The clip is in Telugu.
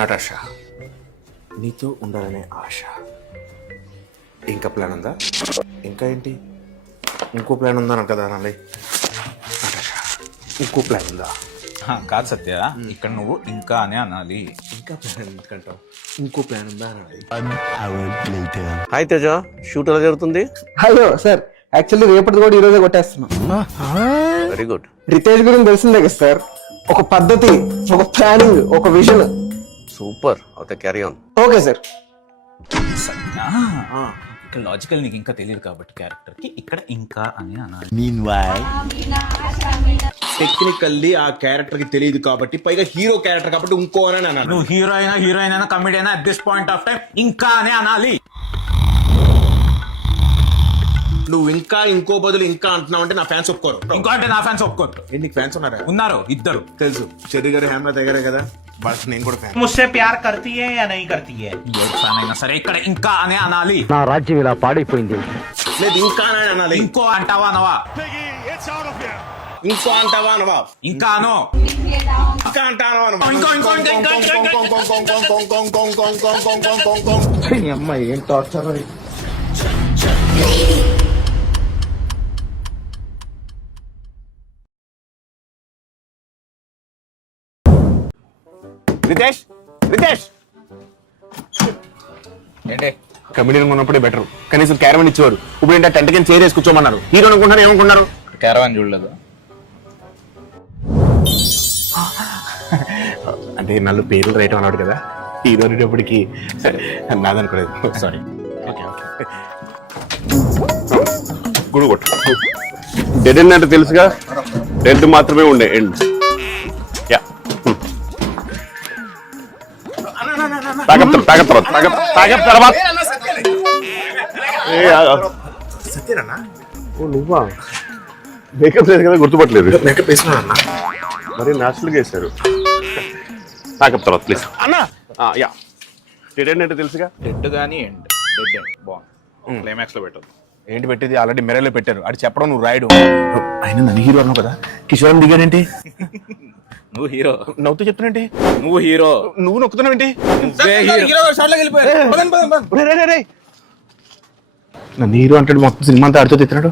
నటాషా, నీతో ఉండాలనే ఆశ. ఇంకా ప్లాన్ ఉందా? ఇంకా ఏంటి? ఇంకో ప్లాన్ ఉందా కదా అనాలి. నటాషా, ఇంకో ప్లాన్ ఉందా? కాదు సత్య, ఇక్కడ నువ్వు ఇంకా అనే అనాలి. ఇంకా ప్లాన్ ఎందుకంటావు? ఇంకో ప్లాన్ ఉందా అనాలి. హాయ్ తేజ, షూట్ ఎలా జరుగుతుంది? హలో సార్, యాక్చువల్లీ రేపటిది కూడా ఈ రోజే కొట్టేస్తున్నాం. Very good. రితేష్ గురించి తెలిసిందే కదా సార్, ఒక పద్ధతి, ఒక ప్లానింగ్, ఒక vision. Super. Okay, carry on. Okay sir. Satya, ఇక్కడ లాజికల్ నీకు ఇంకా తెలియదు కాబట్టి క్యారెక్టర్ కి ఇక్కడ ఇంకా అని అనాలి. టెక్నికల్లీ ఆ క్యారెక్టర్ కి తెలియదు కాబట్టి, పైగా హీరో క్యారెక్టర్ కాబట్టి ఇంకో అని అన్నాను. నువ్వు హీరోయిన్ అయినా కమెడీ అయినా at this point of time ఇంకా అనే అనాలి. నువ్వు ఇంకా ఇంకో బదులు ఇంకా అంటున్నావు అంటే నా ఫ్యాన్స్ ఒప్పుకోరు. ఇంకో అంటే నా ఫ్యాన్స్ ఒప్పుకోరు. నీకు ఫ్యాన్స్ ఉన్నారా? ఉన్నారు, ఇద్దరు. తెలుసు, చెర్రీ గారు హేమలత దగ్గరే కదా. బట్ నేను కూడా ఫ్యాన్. मुझसे प्यार करती है या नहीं करती है? ఏ ఫ్యాన్ అయినా సరే ఇక్కడ ఇంకా అనే అనాలి. నా రాజ్యం ఇలా పాడైపోయింది. లేదు, ఇంకా అని అనాలి. ఇంకో అంటావా అనవా? ఇంకో అంటావా అనవా? ఇంకా అనో. ఇంకా అంటావా అనవా? అమ్మాయి ఏం టార్చర్. రితేష్, రితేష్, ఏంటే కమిడియన్ ఉన్నప్పుడే బెటర్. కనీసం క్యారవన్ ఇచ్చేవారు. ఇప్పుడు ఏంటంటే టెంట్ కింద చైర్ వేసి కూర్చోమన్నారు. హీరో అనుకుంటున్నారు, ఏమనుకున్నారు? క్యారవాన్ చూడలేదు. అంటే నన్ను పేర్లు రైట్ అన్నాడు కదా, హీరో అనేటప్పటికి నాదనుకోలేదు. Sorry. Good good. Dead end అంటే తెలుసుగా, డెడ్ మాత్రమే ఉండే ఎండ్. యా, తాగప్ తర్వాత. సత్యనన్నా, ఓ నువ్వా? మేకప్ లేదు కదా, గుర్తుపట్టలేదు. మేకప్ వేసినానన్నా. మరి న్యాచురల్గా వేశారు. తాగప్ తర్వాత ప్లీజ్ అన్నా. యా, డెడ్ ఎండ్ అంటే తెలుసుగా. డెడ్ గానీ ఎండ్. డెడ్ ఎండ్ బాగుంది. క్లైమాక్స్ లో పెట్టదు. ఏంటి పెట్టేది? ఆల్రెడీ మెరలో పెట్టారు. అది చెప్పడం నువ్వు రాయడు. ఆయన నన్ను హీరో అన్నావు కదా, కిషోరం దిగానేంటి? నువ్వు హీరో నవ్వుతూ చెప్తున్నాంటి. నువ్వు హీరో నువ్వు నొక్కుతున్నావేంటి? నన్ను హీరో అంటాడు, మొత్తం సినిమా అంతా ఆడుతూ తిట్టినాడు.